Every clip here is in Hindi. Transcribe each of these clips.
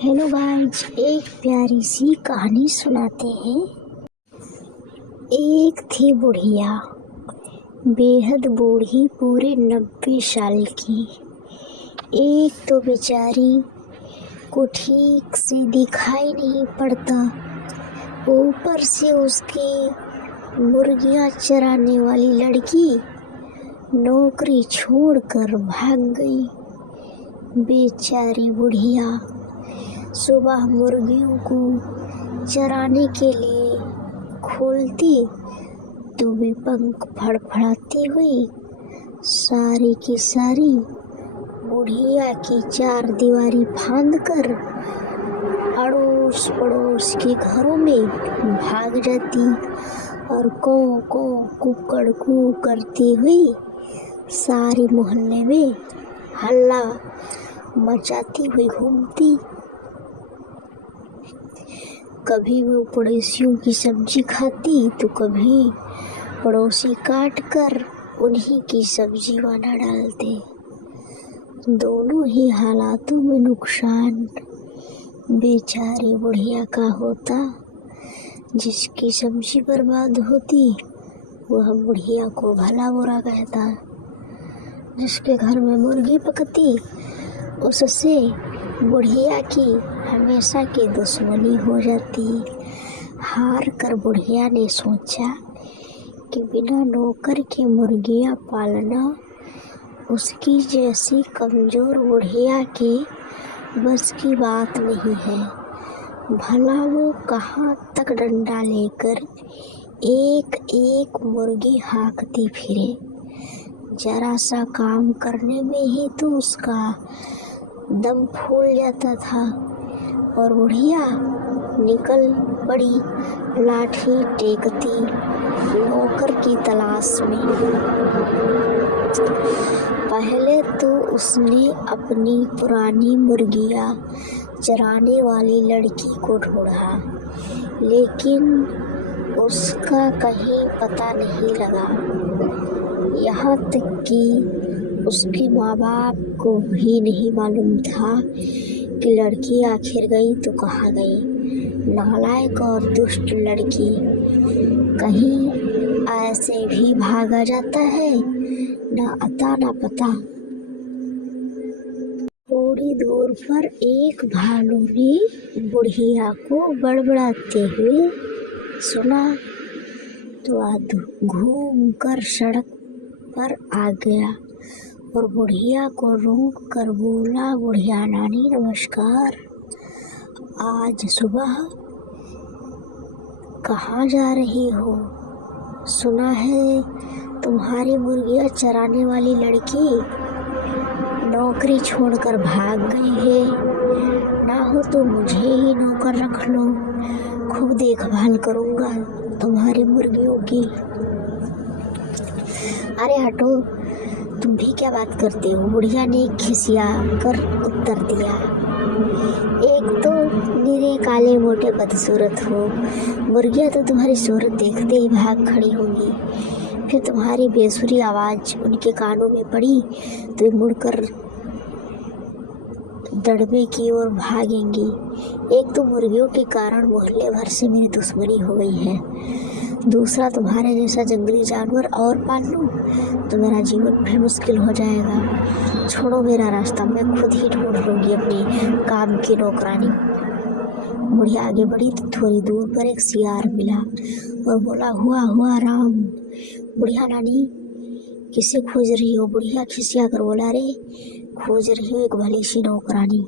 हेलो गाइज, एक प्यारी सी कहानी सुनाते हैं। एक थी बुढ़िया, बेहद बूढ़ी, पूरे 90 साल की। एक तो बेचारी को ठीक से दिखाई नहीं पड़ता, ऊपर से उसकी मुर्गियाँ चराने वाली लड़की नौकरी छोड़कर भाग गई। बेचारी बुढ़िया सुबह मुर्गियों को चराने के लिए खोलती तो वे पंख फड़फड़ाती हुई सारी की सारी बुढ़िया की चार दीवारी फांद कर अड़ोस पड़ोस के घरों में भाग जाती और को कुकड़ कू करती हुई सारे मोहल्ले में हल्ला मचाती हुई घूमती। कभी वो पड़ोसियों की सब्जी खाती तो कभी पड़ोसी काट कर उन्हीं की सब्जी बना डालते। दोनों ही हालातों में नुकसान बेचारी बुढ़िया का होता। जिसकी सब्जी बर्बाद होती वह बुढ़िया को भला बुरा कहता, जिसके घर में मुर्गी पकती उससे बुढ़िया की हमेशा की दुश्मनी हो जाती। हार कर बुढ़िया ने सोचा कि बिना नौकर के मुर्गियाँ पालना उसकी जैसी कमज़ोर बुढ़िया के बस की बात नहीं है। भला वो कहाँ तक डंडा लेकर एक एक मुर्गी हाँकती फिरे। जरा सा काम करने में ही तो उसका दम फूल जाता था और बुढ़िया निकल पड़ी लाठी टेकती नौकर की तलाश में। पहले तो उसने अपनी पुरानी मुर्गियाँ चराने वाली लड़की को ढूंढा, लेकिन उसका कहीं पता नहीं लगा। यहाँ तक कि उसके माँ बाप को भी नहीं मालूम था कि लड़की आखिर गई तो कहाँ गई। नालायक और दुष्ट लड़की, कहीं ऐसे भी भागा जाता है, ना अता ना पता। थोड़ी दूर पर एक भालू ने बुढ़िया को बड़बड़ाते हुए सुना तो घूम कर सड़क पर आ गया और बुढ़िया को रोक कर बोला, बुढ़िया नानी नमस्कार, आज सुबह कहाँ जा रही हो? सुना है तुम्हारी मुर्गियाँ चराने वाली लड़की नौकरी छोड़कर भाग गई है। ना हो तो मुझे ही नौकर रख लो, खूब देखभाल करूँगा तुम्हारी मुर्गियों की। अरे हटो, तुम भी क्या बात करते हो? बुढ़िया ने खिसिया कर उत्तर दिया। एक तो निरे काले मोटे बदसूरत हो, मुर्गियाँ तो तुम्हारी सूरत देखते ही भाग खड़ी होंगी। फिर तुम्हारी बेसुरी आवाज़ उनके कानों में पड़ी तो वे मुड़कर दड़बे की ओर भागेंगी। एक तो मुर्गियों के कारण मोहल्ले भर से मेरी दुश्मनी हो गई है, दूसरा तुम्हारे जैसा जंगली जानवर और पाल लूं तो मेरा जीवन भी मुश्किल हो जाएगा। छोड़ो मेरा रास्ता, मैं खुद ही ढूंढ लूँगी अपनी काम की नौकरानी। बुढ़िया आगे बढ़ी तो थोड़ी दूर पर एक सियार मिला और बोला, हुआ राम। बुढ़िया नानी किसे खोज रही हो? बुढ़िया खिसिया कर बोला, अरे खोज रही हो एक भली सी नौकरानी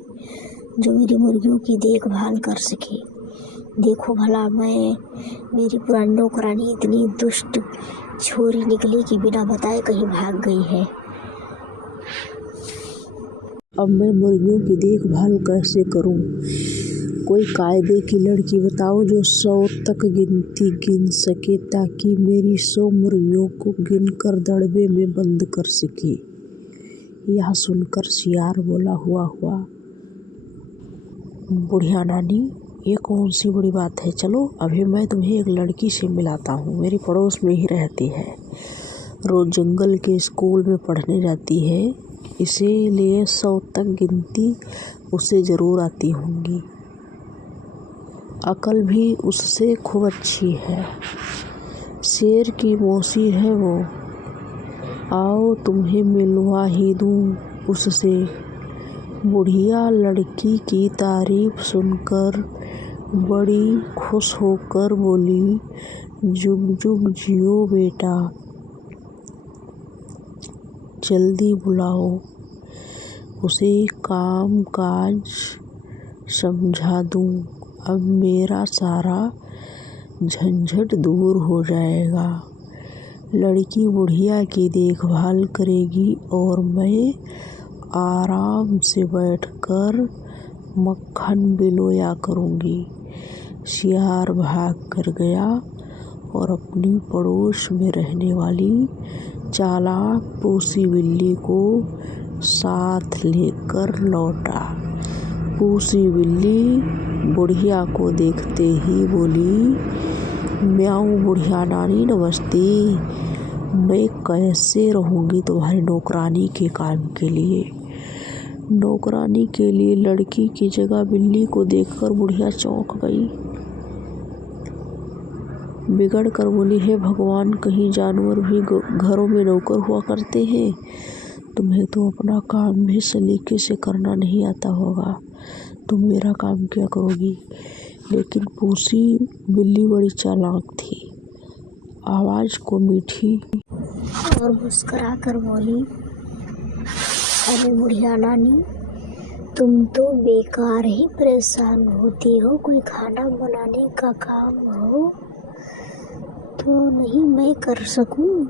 जो मेरी मुर्गियों की देखभाल कर सके। देखो भला, मेरी पुरानी नौकरानी इतनी दुष्ट छोरी निकली कि बिना बताए कहीं भाग गई है। अब मैं मुर्गियों की देखभाल कैसे करूं? कोई कायदे की लड़की बताओ जो 100 तक गिनती गिन सके, ताकि मेरी 100 मुर्गियों को गिनकर दड़बे में बंद कर सके। यह सुनकर सियार बोला, हुआ बुढ़िया नानी, ये कौन सी बड़ी बात है। चलो अभी मैं तुम्हें एक लड़की से मिलाता हूँ, मेरी पड़ोस में ही रहती है, रोज जंगल के स्कूल में पढ़ने जाती है। इसीलिए 100 तक गिनती उसे ज़रूर आती होंगी। अकल भी उससे खूब अच्छी है। शेर की मौसी है वो, आओ तुम्हें मिलवा ही दूँ उससे। बुढ़िया लड़की की तारीफ सुनकर बड़ी खुश होकर बोली, जुग जुग जियो बेटा, जल्दी बुलाओ उसे, काम काज समझा दूँ, अब मेरा सारा झंझट दूर हो जाएगा। लड़की बुढ़िया की देखभाल करेगी और मैं आराम से बैठकर मक्खन बिलोया करूँगी। सियार भाग कर गया और अपनी पड़ोस में रहने वाली चालाक पूसी बिल्ली को साथ लेकर लौटा। पूसी बिल्ली बुढ़िया को देखते ही बोली, म्याऊं बुढ़िया नानी नमस्ते, मैं कैसे रहूँगी तुम्हारी नौकरानी के काम के लिए। नौकरानी के लिए लड़की की जगह बिल्ली को देखकर बुढ़िया चौंक गई। बिगड़ कर बोली, हे भगवान, कहीं जानवर भी घरों में नौकर हुआ करते हैं? तुम्हें तो अपना काम भी सलीके से करना नहीं आता होगा, तुम मेरा काम क्या करोगी। लेकिन पूसी बिल्ली बड़ी चालाक थी, आवाज़ को मीठी और मुस्कुरा कर बोली, अरे बुढ़िया नानी, तुम तो बेकार ही परेशान होती हो। कोई खाना बनाने का काम हो तो नहीं मैं कर सकूं?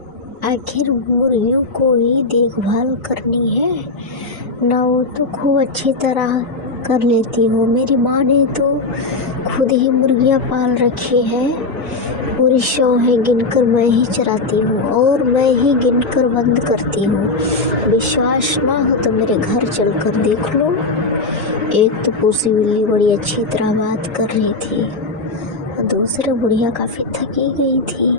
आखिर मुर्गियों को ही देखभाल करनी है ना, वो तो खूब अच्छी तरह कर लेती हो। मेरी माँ ने तो खुद ही मुर्गियाँ पाल रखी है, पूरी 100 है, गिनकर मैं ही चराती हूँ और मैं ही गिनकर बंद करती हूँ। विश्वास ना हो तो मेरे घर चलकर देख लो। एक तो पूसी बिल्ली बड़ी अच्छी तरह बात कर रही थी, दूसरे बुढ़िया काफ़ी थकी गई थी,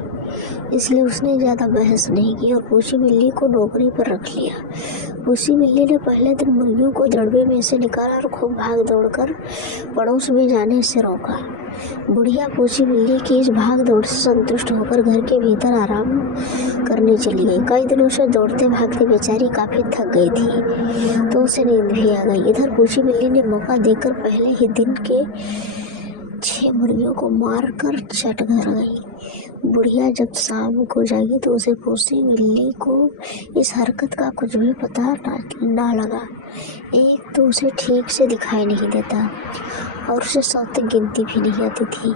इसलिए उसने ज़्यादा बहस नहीं की और पूसी बिल्ली को नौकरी पर रख लिया। पूसी बिल्ली ने पहले दिन मुर्गियों को दड़बे में से निकाला और खूब भाग दौड़कर पड़ोस में जाने से रोका। बुढ़िया पूसी बिल्ली की इस भाग दौड़ से संतुष्ट होकर घर के भीतर आराम करने चली गई। कई दिनों से दौड़ते भागते बेचारी काफ़ी थक गई थी तो उसे नींद भी आ गई। इधर पूसी बिल्ली ने मौका देकर पहले ही दिन के 6 मुर्गियों को मार कर चट कर गई। बुढ़िया जब शाम को जागी तो उसे पूसी बिल्ली को इस हरकत का कुछ भी पता ना लगा। एक तो उसे ठीक से दिखाई नहीं देता और उसे 100 तक गिनती भी नहीं आती थी,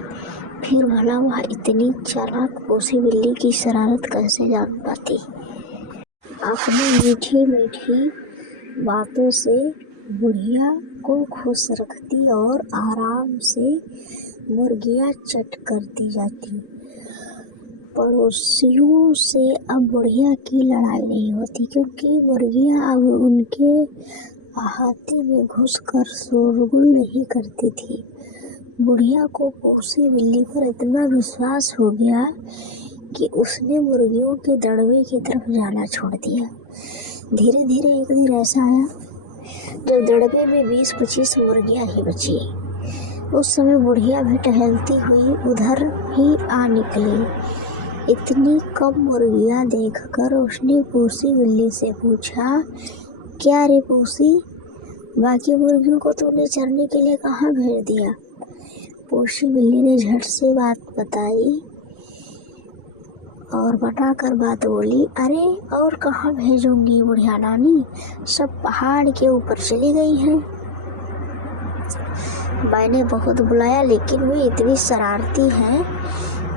फिर भला वह इतनी चालाक पूसी बिल्ली की शरारत कैसे जान पाती। अपनी मीठी मीठी बातों से बुढ़िया को खुश रखती और आराम से मुर्गियाँ चट करती जाती। पड़ोसियों से अब बुढ़िया की लड़ाई नहीं होती, क्योंकि मुर्गियाँ अब उनके अहाते में घुसकर शोरगुल नहीं करती थी। बुढ़िया को पूसी बिल्ली पर इतना विश्वास हो गया कि उसने मुर्गियों के दड़बे की तरफ जाना छोड़ दिया। धीरे धीरे एक दिन ऐसा आया जब दड़बे में 20-25 मुर्गियाँ ही बची। उस समय बुढ़िया भी टहलती हुई उधर ही आ निकली। इतनी कम मुर्गियाँ देखकर उसने पूसी बिल्ली से पूछा, क्या रे पूसी, बाकी मुर्गियों को तूने चरने के लिए कहाँ भेज दिया? पूसी बिल्ली ने झट से बात बताई और बताकर बात बोली, अरे और कहाँ भेजूंगी बुढ़िया नानी, सब पहाड़ के ऊपर चली गई हैं। मैंने बहुत बुलाया लेकिन वे इतनी शरारती हैं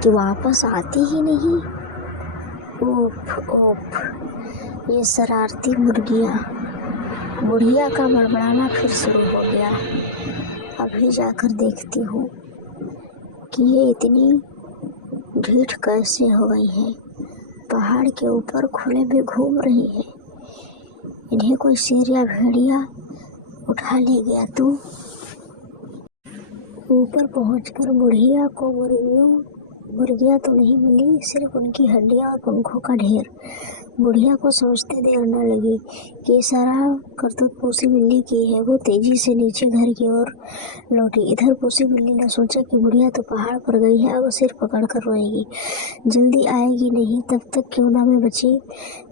कि वापस आती ही नहीं। ओफ ओफ, ये शरारती मुर्गियाँ। बुढ़िया का बड़बड़ाना फिर शुरू हो गया। अभी जाकर देखती हूँ कि ये इतनी ढीठ कैसे हो गई हैं, पहाड़ के ऊपर खुले में घूम रही है। इन्हें कोई शेर या भेड़िया उठा ले गया तो। ऊपर पहुंचकर बुढ़िया को मुर्गियाँ तो नहीं मिली, सिर्फ उनकी हड्डियाँ और पंखों का ढेर। बुढ़िया को समझते देर न लगी कि ये सारा करतूत पूसी बिल्ली की है। वो तेजी से नीचे घर की ओर लौटी। इधर पूसी बिल्ली ने सोचा कि बुढ़िया तो पहाड़ पर गई है, अब सिर पकड़ कर रोएगी, जल्दी आएगी नहीं, तब तक क्यों ना मैं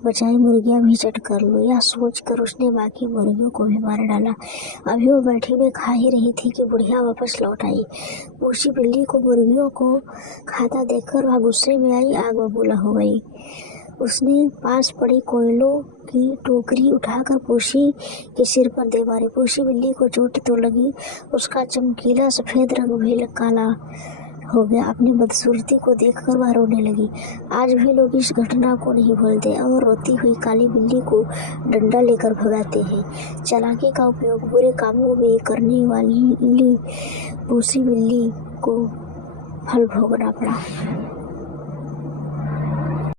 बचाई मुर्गियां भी चट कर लूं। यह सोचकर उसने बाकी मुर्गियों को भी मार डाला। अभी वो बैठी हुई खा ही रही थी कि बुढ़िया वापस लौट आई। पूसी बिल्ली को मुर्गियों को खाता देखकर वह गुस्से में आई, आग बबूला हो गई। उसने पास पड़ी कोयलों की टोकरी उठाकर पूसी के सिर पर दे मारी। पूसी बिल्ली को चोट तो लगी, उसका चमकीला सफेद रंग भी काला हो गया। अपनी बदसूरती को देखकर वह रोने लगी। आज भी लोग इस घटना को नहीं भूलते और रोती हुई काली बिल्ली को डंडा लेकर भगाते हैं। चालाकी का उपयोग बुरे कामों में करने वाली पूसी बिल्ली को फल भोगना पड़ा।